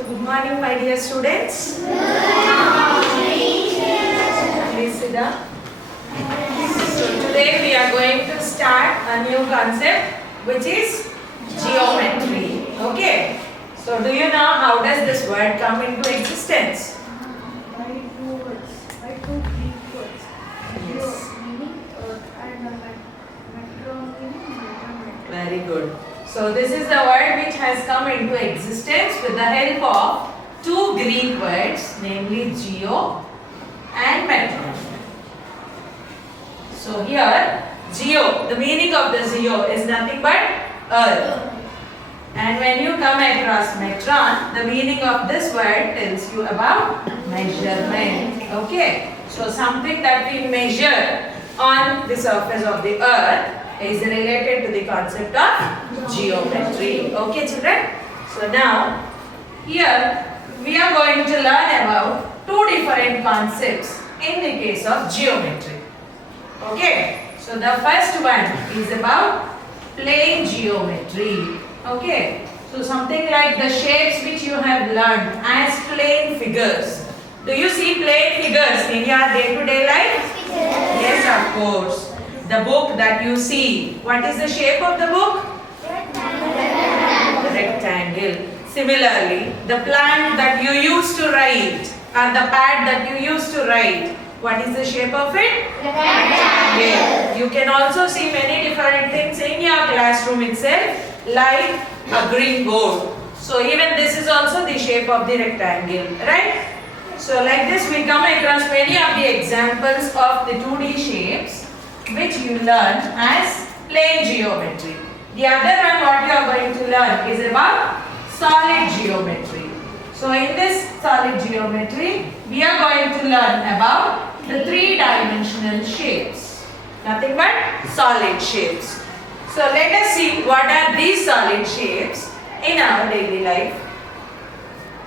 So good morning, my dear students. Please sit down. So today we are going to start a new concept, which is geometry. Okay. So do you know how does this word come into existence? By two words, by two Greek words. Yes. Geo meaning earth and metron meaning measurement. Very good. So this is the word which has come into existence with the help of two Greek words, namely geo and metron. So here, geo, the meaning of the geo is nothing but earth. And when you come across metron, the meaning of this word tells you about measurement. Okay. So something that we measure on the surface of the earth is related to the concept of geometry. Okay, children? So now, here we are going to learn about two different concepts in the case of geometry. Okay, so the first one is about plane geometry. Okay, so something like the shapes which you have learned as plane figures. Do you see plane figures in your day-to-day life? Yes, of course. The book that you see, what is the shape of the book? Rectangle. Similarly, the plant that you used to write or the pad that you used to write, what is the shape of it? Rectangle. You can also see many different things in your classroom itself, like a green board. So even this is also the shape of the rectangle, right? So like this we come across many of the examples of the 2D shapes which you learn as plane geometry. The other one what you are going to learn is about solid geometry. So in this solid geometry, we are going to learn about the three-dimensional shapes. Nothing but solid shapes. So let us see what are these solid shapes in our daily life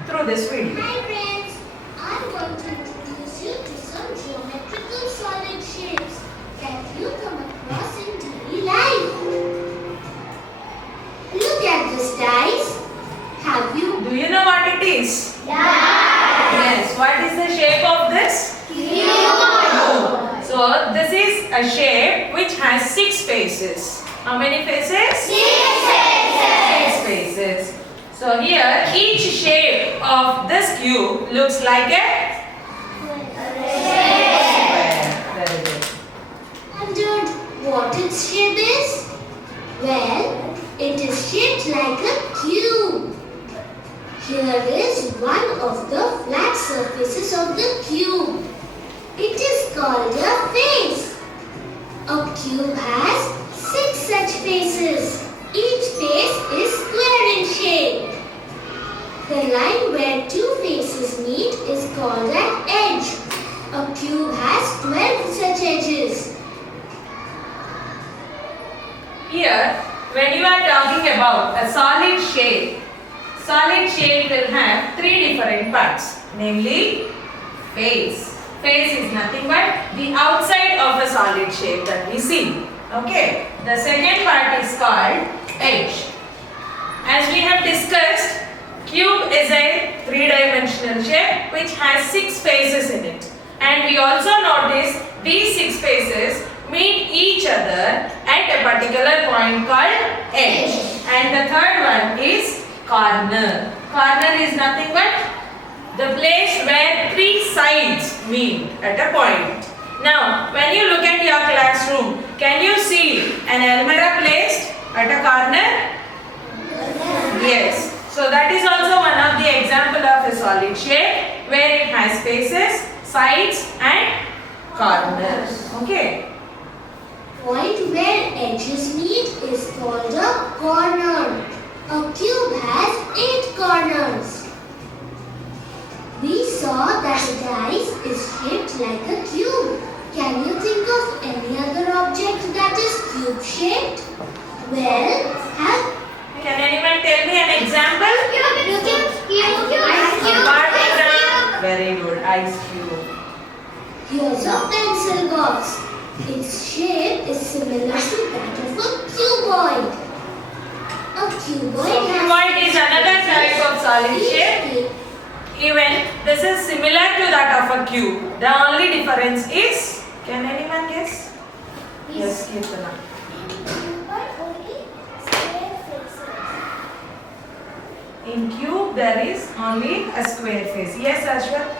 through this video. Hi friends, I'm going to introduce you to some geometrical solid shapes that you come across in daily life. Look at this, guys. Have you? Do you know what it is? Yeah. Yes. What is the shape of this? Cube. So this is a shape which has 6 faces. How many faces? 6 faces. So here each shape of this cube looks like a square. Very good. Wondered what its shape is? Well, it is shaped like a cube. Here is one of the flat surfaces of the cube. It is called a face. A cube has 6 such faces. Each face is square in shape. The line where 2 faces meet is called an edge. A cube has 12 such edges. Here, when you are talking about a solid shape will have 3 different parts, namely face. Face is nothing but the outside of a solid shape that we see. Okay. The second part is called edge. As we have discussed, cube is a 3-dimensional shape which has 6 faces in it. And we also notice these 6 faces meet each other at a particular point called edge. And the third one is corner. Corner is nothing but the place where 3 sides meet at a point. Now, when you look at your classroom, can you see an almirah placed at a corner? Yes. So that is also one of the example of a solid shape where it has faces, sides and corners. Okay. Point where edges meet is called a corner. A cube has 8 corners. We saw that a dice is shaped like a cube. Can you think of any other object that is cube shaped? Well, Can anyone tell me an example? Very good. Ice cube. here's a pencil box. Its shape is similar to that of a cuboid. A cuboid So cuboid is another type of solid shape. Even this is similar to that of a cube. The only difference is, can anyone guess? Yes, Kirtana. In cube there is only a square face. Yes, Ashwat?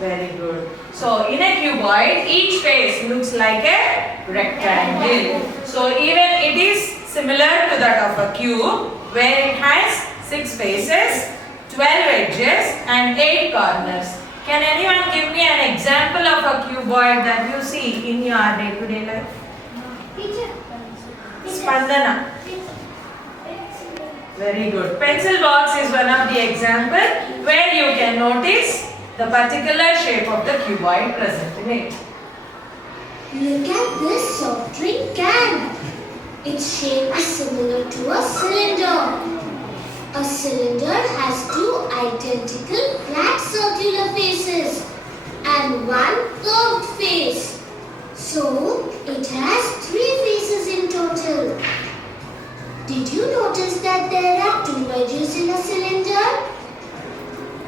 Very good. So in a cuboid, each face looks like a rectangle. So even it is similar to that of a cube, where it has 6 faces, 12 edges and 8 corners. Can anyone give me an example of a cuboid that you see in your day-to-day life? Spandana. Very good. Pencil box is one of the example where you can notice the particular shape of the cuboid present in it. Look at this soft drink can. Its shape is similar to a cylinder. A cylinder has 2 identical flat circular faces and 1 curved face. So, it has 3 faces in total. Did you notice that there are 2 edges in a cylinder?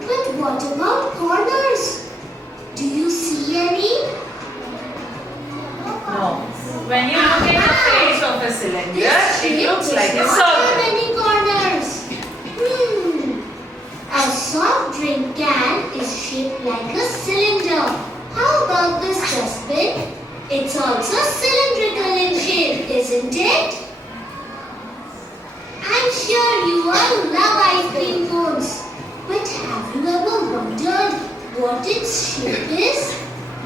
But what about corners? Do you see any? No. When you look at the face of a cylinder, it looks like a Have circle. any corners? A soft drink can is shaped like a cylinder. How about this dustbin? It's also cylindrical in shape, isn't it? I'm sure you all love ice cream cones. But have you ever wondered what its shape is?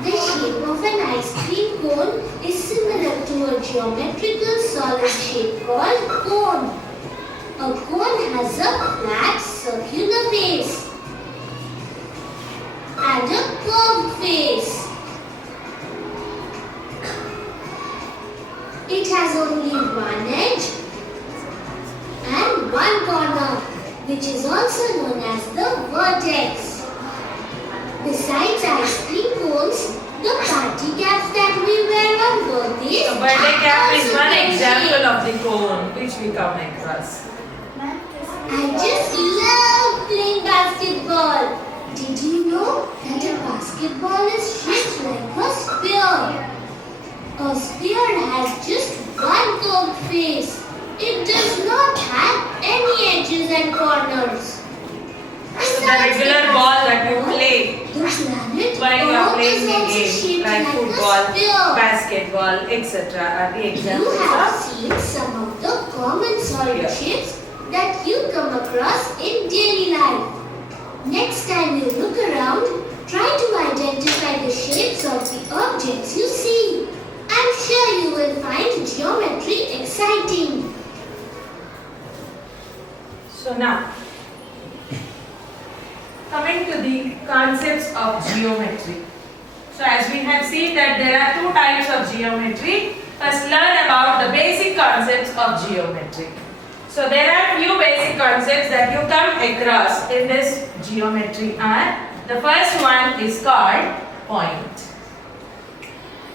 The shape of an ice cream cone is similar to a geometrical solid shape called cone. A cone has a flat circular face and a curved face. It has only 1 edge and 1 corner, which is also known as the vertex. Besides ice cream cones, the party caps that we wear on birthdays. So birthday cap is also one can example shape. of the cone which we come across. I just love playing basketball. Did you know that a basketball is shaped like a spear? A spear has just 1 curved face. It does not have any edges and corners. So the regular ball that you play The planet while you are Earth playing is the also game, shaped like a football, spear. basketball, etc. are the You examples have of. seen some of the common solid Yeah. shapes that you come across in daily life. Next time you look around, try to identify the shapes of the objects you see. I'm sure you will find geometry exciting. So now, coming to the concepts of geometry. So as we have seen that there are 2 types of geometry. First learn about the basic concepts of geometry. So there are few basic concepts that you come across in this geometry, and the first one is called point.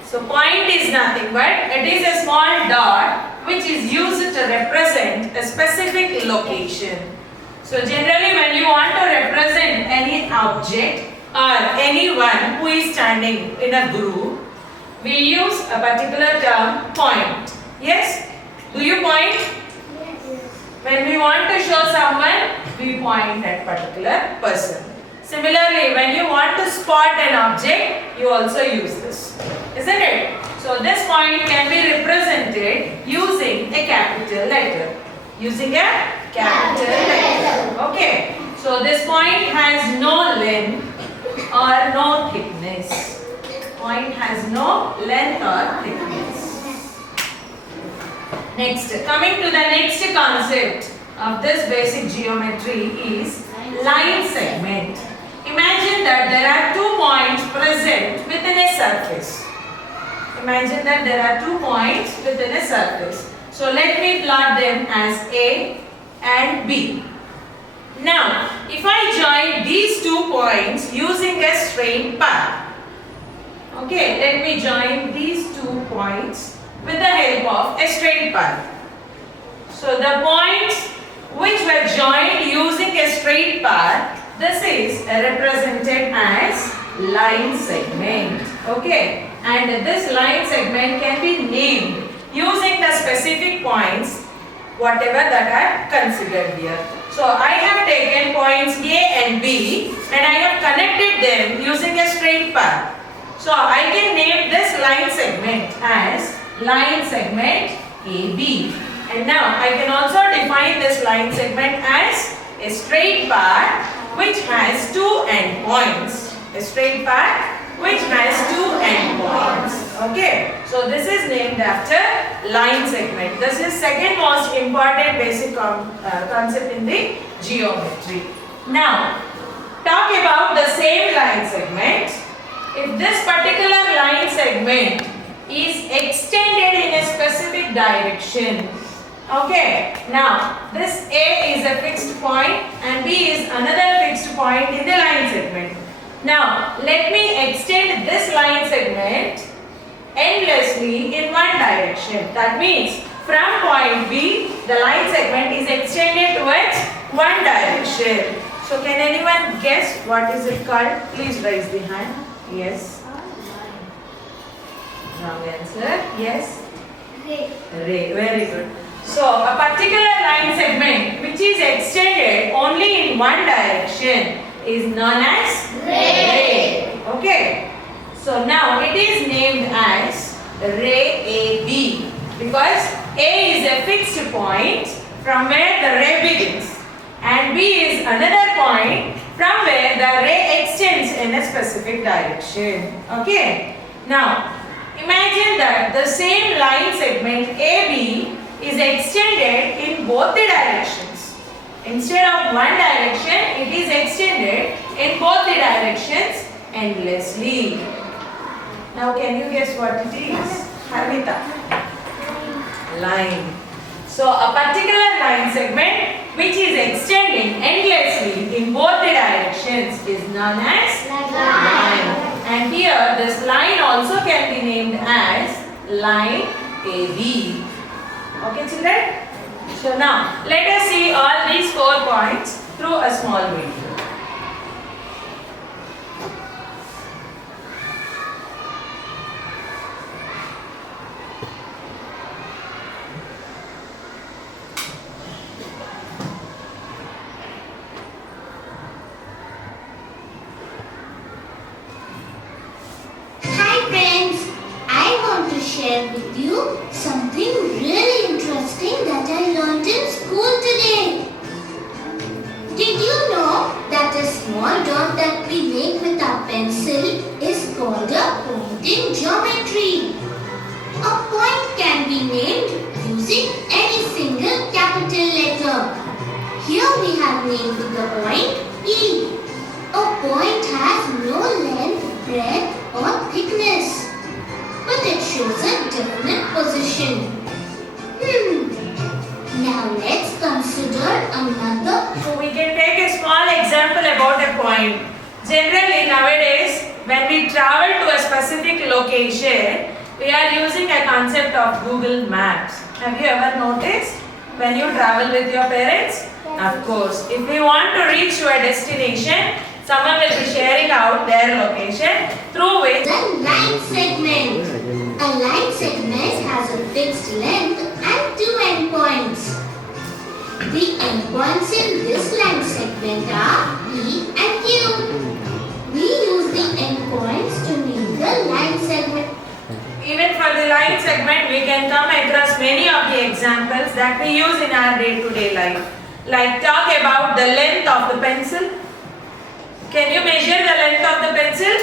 So point is nothing but it is a small dot which is used to represent a specific location. So generally when you want to represent any object or anyone who is standing in a group, we use a particular term point. Yes? Do you point? When we want to show someone, we point at particular person. Similarly, when you want to spot an object, you also use this. Isn't it? So this point can be represented using a capital letter. Using a capital letter. Okay. So this point has no length or no thickness. Point has no length or thickness. Next, coming to the next concept of this basic geometry is line segment. Imagine that there are 2 points present within a surface. Imagine that there are 2 points within a surface. So let me plot them as A and B. Now, if I join these 2 points using a straight path. Okay, let me join these 2 points with the help of a straight path. So the points which were joined using a straight path, this is represented as line segment. Okay, and this line segment can be named using the specific points, whatever that I considered here. So I have taken points A and B and I have connected them using a straight path. So I can name this line segment as line segment AB. And now I can also define this line segment as a straight path which has two endpoints. A straight path which has two endpoints. Okay, so this is named after line segment. This is second most important basic concept in the geometry. Now, talk about the same line segment. If this particular line segment is extended in a specific direction, okay, now this A is a fixed point and B is another fixed point in the line segment. Now, let me extend this line segment endlessly in one direction. That means from point B, the line segment is extended towards one direction. So, can anyone guess what is it called? Please raise the hand. Yes. Wrong answer. Yes. Ray. Very good. So, a particular line segment which is extended only in one direction is known as ray. Okay. So now it is named as ray AB because A is a fixed point from where the ray begins and B is another point from where the ray extends in a specific direction. Okay. Now imagine that the same line segment AB is extended in both the directions. Instead of one direction, it is extended in both the directions endlessly. Now, can you guess what it is? Harmita. Line. So, a particular line segment which is extending endlessly in both the directions is known as line. And here, this line also can be named as line AB. Okay, children? So now, let us see all these 4 points through a small video. Hi friends, I want to share with you something really interesting that I learned in school today. Did you know that a small dot that we make with our pencil is called a point in geometry? A point can be named using any single capital letter. Here we have named the point P. A point has no length, breadth or thickness, but it shows a definite position. Now let's consider another. So we can take a small example about a point. Generally nowadays, when we travel to a specific location, we are using a concept of Google Maps. Have you ever noticed when you travel with your parents? Of course, if we want to reach to a destination, someone will be sharing out their location through which The line segment. A line segment has a fixed length and 2 endpoints. The endpoints in this line segment are P and Q. We use the endpoints to name the line segment. even for the line segment, we can come across many of the examples that we use in our day-to-day life. Like talk about the length of the pencil. Can you measure the length of the pencil?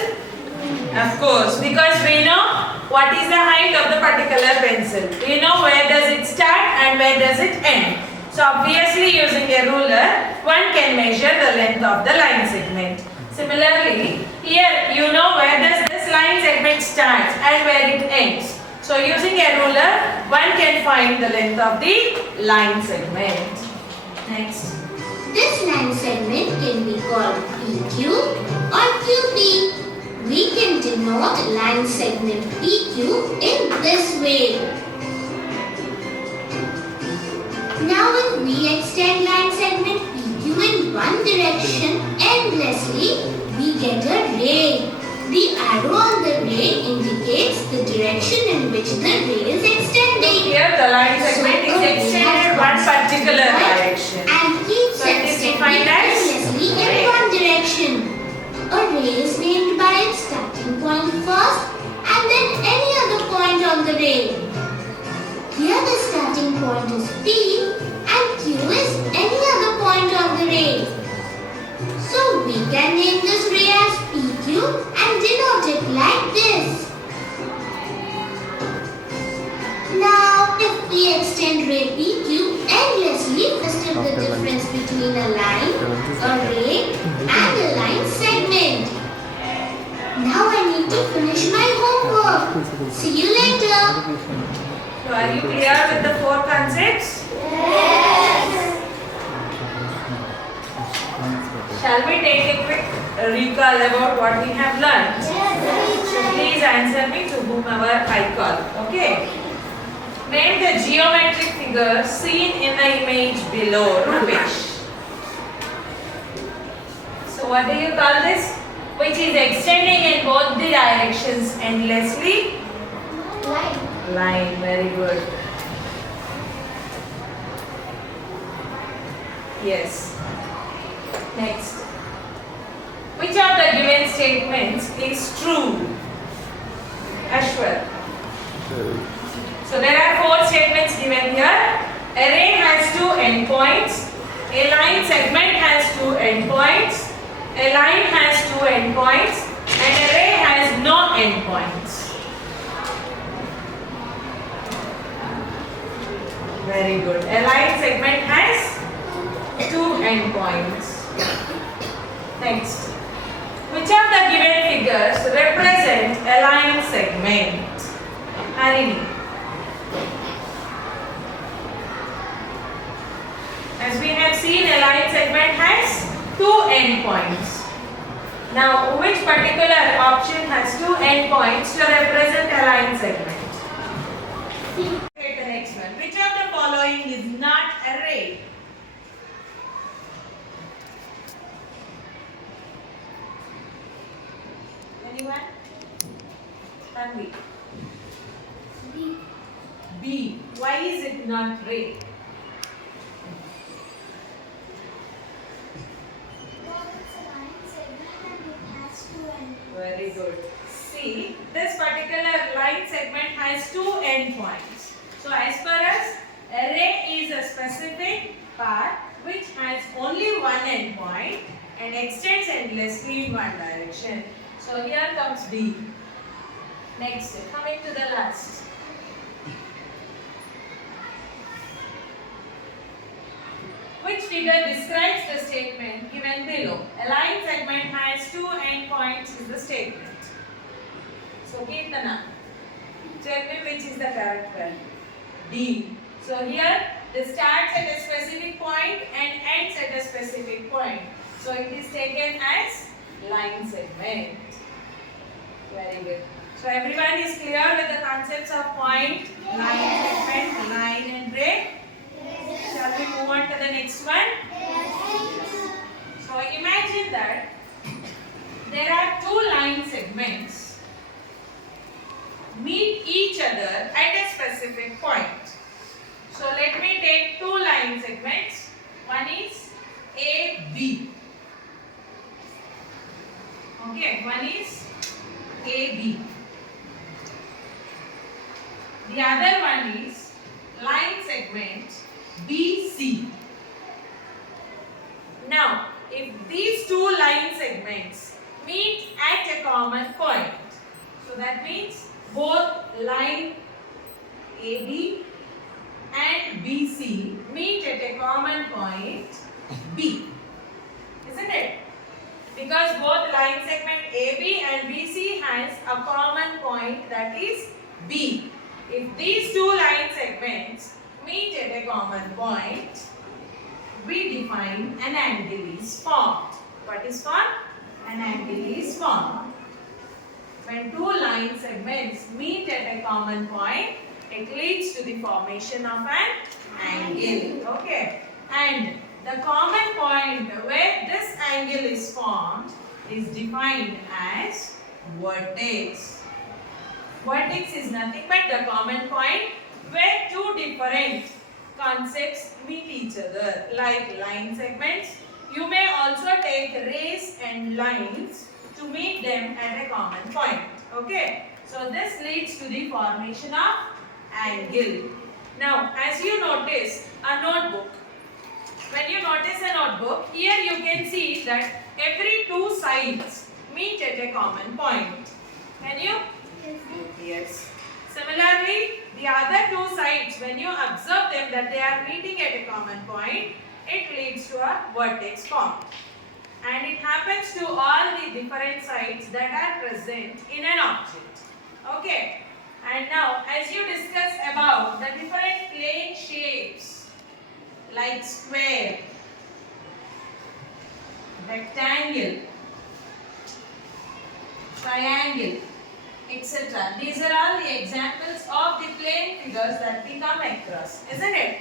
Of course, because we know what is the height of the particular pencil. We know where does it start and where does it end. So obviously using a ruler, one can measure the length of the line segment. Similarly, here you know where does this line segment starts and where it ends. So using a ruler, one can find the length of the line segment. Next. This line segment can be called PQ or QP. We can denote line segment PQ in this way. Now if we extend line segment PQ in one direction endlessly, we get a ray. The arrow on the ray indicates the direction in which the ray is extending. Here the line segment is So, extended one particular direction. And keeps So it is extending defined as endlessly in ray. one direction. A ray is named by its starting point first and then any other point on the ray. Here the starting point is P and Q is any other point on the ray. So we can name this ray as PQ and denote it like this. Now if we extend ray PQ endlessly, understood the difference between a line, a ray and a line segment. Now I need to finish my homework. See you later. So are you clear with the four concepts? Shall we take a quick recall about what we have learned? So please answer me to whomever I call. Okay. Name the geometric figure seen in the image below. Rupesh. So what do you call this? Which is extending in both the directions endlessly? Line. Very good. Yes. Next. Which of the given statements is true? Ashwar. So there are four statements given here. Array has two endpoints. A line segment has two endpoints. A line has two endpoints. An array has no endpoints. Very good. A line segment has two endpoints. Next. Which of the given figures represent a line segment? Harini. As we have seen, a line segment has two endpoints. Now, which particular option has two endpoints to represent a line segment? Okay, the next one. Which of the following is not array? Anyone? Tanvi. B. Why is it not ray? Very good. See, this particular line segment has two endpoints. So as far as array is a specific part which has only one endpoint and extends endlessly in one direction. So here comes B. Next, coming to the last. Which figure describes the statement given below? A line segment has two endpoints is the statement. So Kirtana, tell me which is the correct one. D. So here this starts at a specific point and ends at a specific point. So it is taken as line segment. Very good. So everyone is clear with the concepts of point, line segment, line and ray? Shall we move on to the next one? So imagine that there are two line segments meet each other at a specific point. So let me take two line segments. One is AB. Okay, one is AB. The other one is line segment BC. Now, if these two line segments meet at a common point, so that means both line AB and BC meet at a common point B, isn't it? Because both line segment AB and BC has a common point, that is B. If these two line segments meet at a common point, we define an angle is formed. What is formed? An angle is formed. When two line segments meet at a common point, it leads to the formation of an angle. Okay. And the common point where this angle is formed is defined as vertex. Vertex is nothing but the common point where two different concepts meet each other, like line segments. You may also take rays and lines to meet them at a common point. Okay. So this leads to the formation of angle. Now, as you notice a notebook, when you notice a notebook, here you can see that every two sides meet at a common point. Can you? Yes. Similarly, the other two sides, when you observe them that they are meeting at a common point, it leads to a vertex form. And it happens to all the different sides that are present in an object. Okay. And now, as you discuss about the different plane shapes, like square, rectangle, triangle, etc. These are all the examples of the plane figures that we come across, isn't it?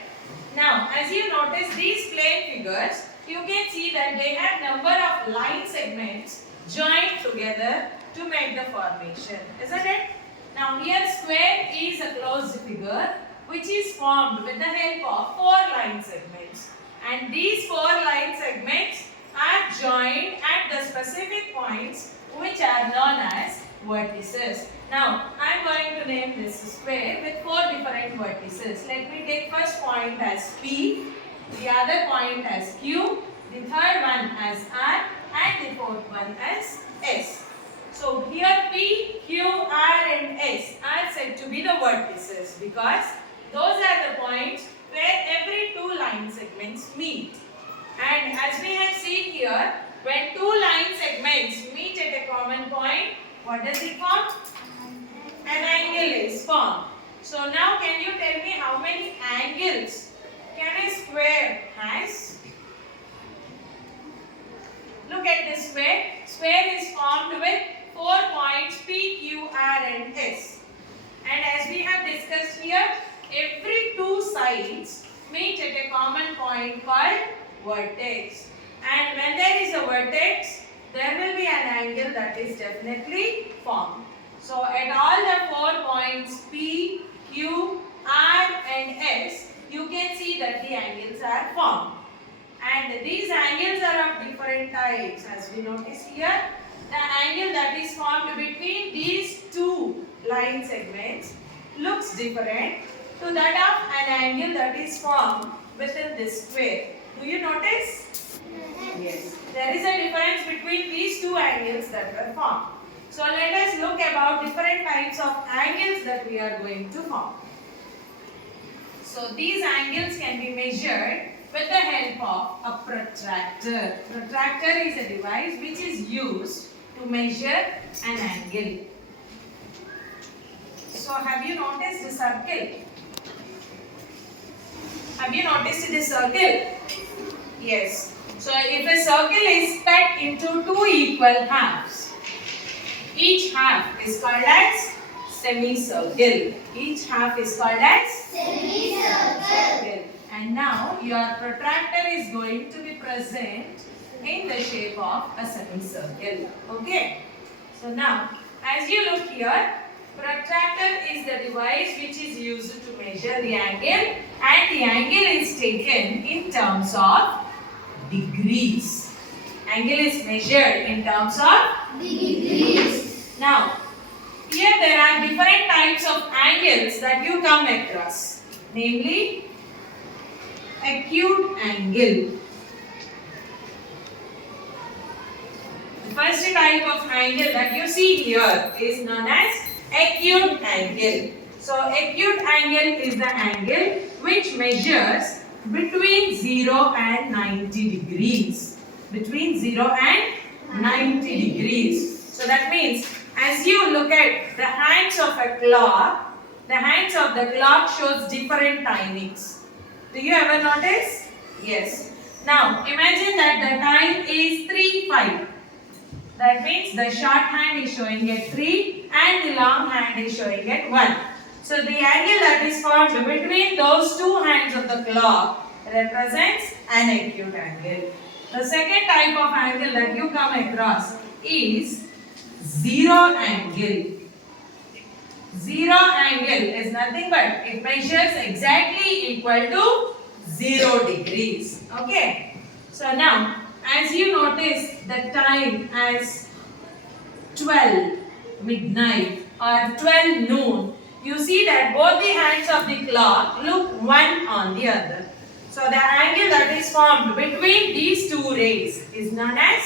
Now, as you notice these plane figures, you can see that they have number of line segments joined together to make the formation, isn't it? Now, here square is a closed figure which is formed with the help of four line segments, and these four line segments are joined at the specific points which are known as vertices. Now, I am going to name this square with four different vertices. Let me take first point as P, the other point as Q, the third one as R, and the fourth one as S. So, here P, Q, R and S are said to be the vertices because those are the points where every two line segments meet. And as we have seen here, when two line segments meet at a common point, what does it form? An angle is formed. So now can you tell me how many angles can a square has? Look at this square. Square is formed with 4 points P, Q, R and S. And as we have discussed here, every two sides meet at a common point called vertex. And when there is a vertex, there will be an angle that is definitely formed. So at all the 4 points P, Q, R and S, you can see that the angles are formed. And these angles are of different types. As we notice here, the angle that is formed between these two line segments looks different to that of an angle that is formed within this square. Do you notice? Yes. There is a difference between these two angles that were formed. So let us look about different types of angles that we are going to form. So these angles can be measured with the help of a protractor. Protractor is a device which is used to measure an angle. So have you noticed the circle? Have you noticed the circle? Yes. So if a circle is cut into two equal halves, each half is called as semicircle. Each half is called as semicircle. And now your protractor is going to be present in the shape of a semicircle. Okay. So now, as you look here, protractor is the device which is used to measure the angle, and the angle is taken in terms of degrees. Angle is measured in terms of degrees. Now, here there are different types of angles that you come across, namely acute angle. The first type of angle that you see here is known as acute angle. So acute angle is the angle which measures between 0 and 90 degrees. Between 0 and 90 degrees. So that means as you look at the hands of a clock, the hands of the clock shows different timings. Do you ever notice? Yes. Now imagine that the time is 3:05. That means the short hand is showing at 3 and the long hand is showing at 1. So the angle that is formed between those two hands of the clock represents an acute angle. The second type of angle that you come across is zero angle. Zero angle is nothing but it measures exactly equal to 0 degrees. Okay. So now, as you notice the time as 12 midnight or 12 noon, you see that both the hands of the clock look one on the other. So the angle that is formed between these two rays is known as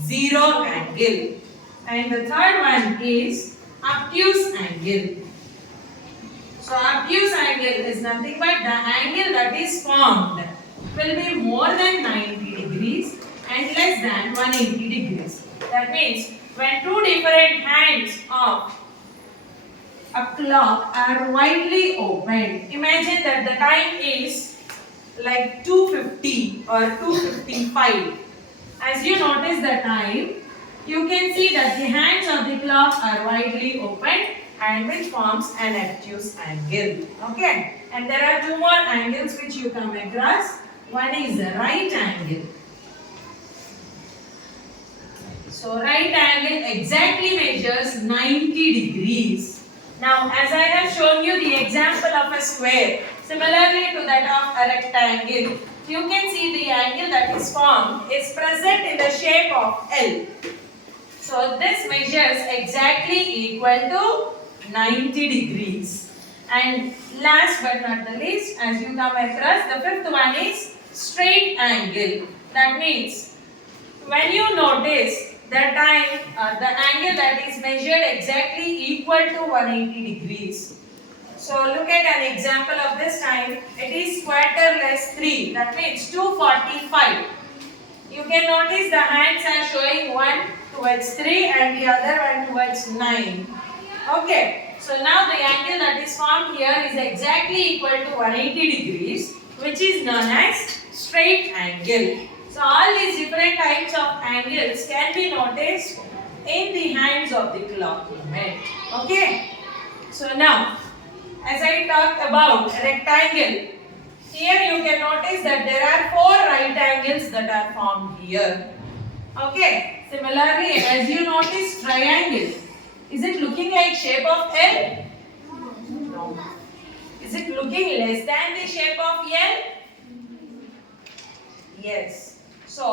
zero angle. And the third one is obtuse angle. So obtuse angle is nothing but the angle that is formed will be more than 90 degrees and less than 180 degrees. That means when two different hands of a clock are widely opened, imagine that the time is like 2:50 or 2:55. As you notice the time, you can see that the hands of the clock are widely opened and which forms an obtuse angle. Okay, and there are two more angles which you come across. One is the right angle. So right angle exactly measures 90 degrees. Now as I have shown you the example of a square, similarly to that of a rectangle, you can see the angle that is formed is present in the shape of L. So this measures exactly equal to 90 degrees. And last but not the least, as you come across, the fifth one is straight angle. That means when you notice the time, the angle that is measured exactly equal to 180 degrees. So look at an example of this time. It is quarter less 3. That means 2:45. You can notice the hands are showing one towards 3 and the other one towards 9. Okay. So now the angle that is formed here is exactly equal to 180 degrees, which is known as straight angle. So all these different types of angles can be noticed in the hands of the clock movement. Okay. So now, as I talked about rectangle, here you can notice that there are 4 right angles that are formed here. Okay. Similarly, as you notice triangle, is it looking like shape of L? No. Is it looking less than the shape of L? Yes. So,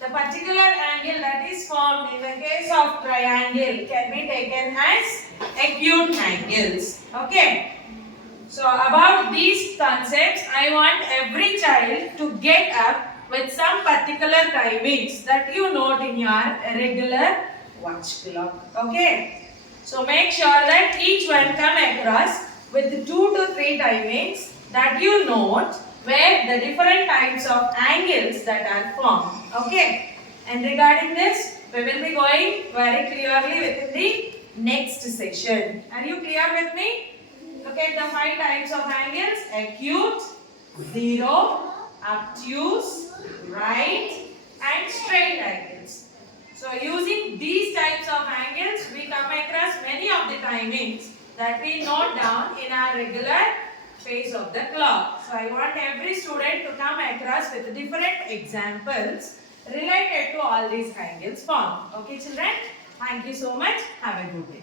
the particular angle that is formed in the case of triangle can be taken as acute angles. Okay. So, about these concepts, I want every child to get up with some particular timings that you note in your regular watch clock. Okay. So, make sure that each one come across with 2 to 3 timings that you note where the different types of angles that are formed. Okay. And regarding this, we will be going very clearly within the next session. Are you clear with me? Look at the 5 types of angles: acute, zero, obtuse, right, and straight angles. So using these types of angles, we come across many of the timings that we note down in our regular phase of the clock. So I want every student to come across with different examples related to all these angles formed. Okay children? Thank you so much. Have a good day.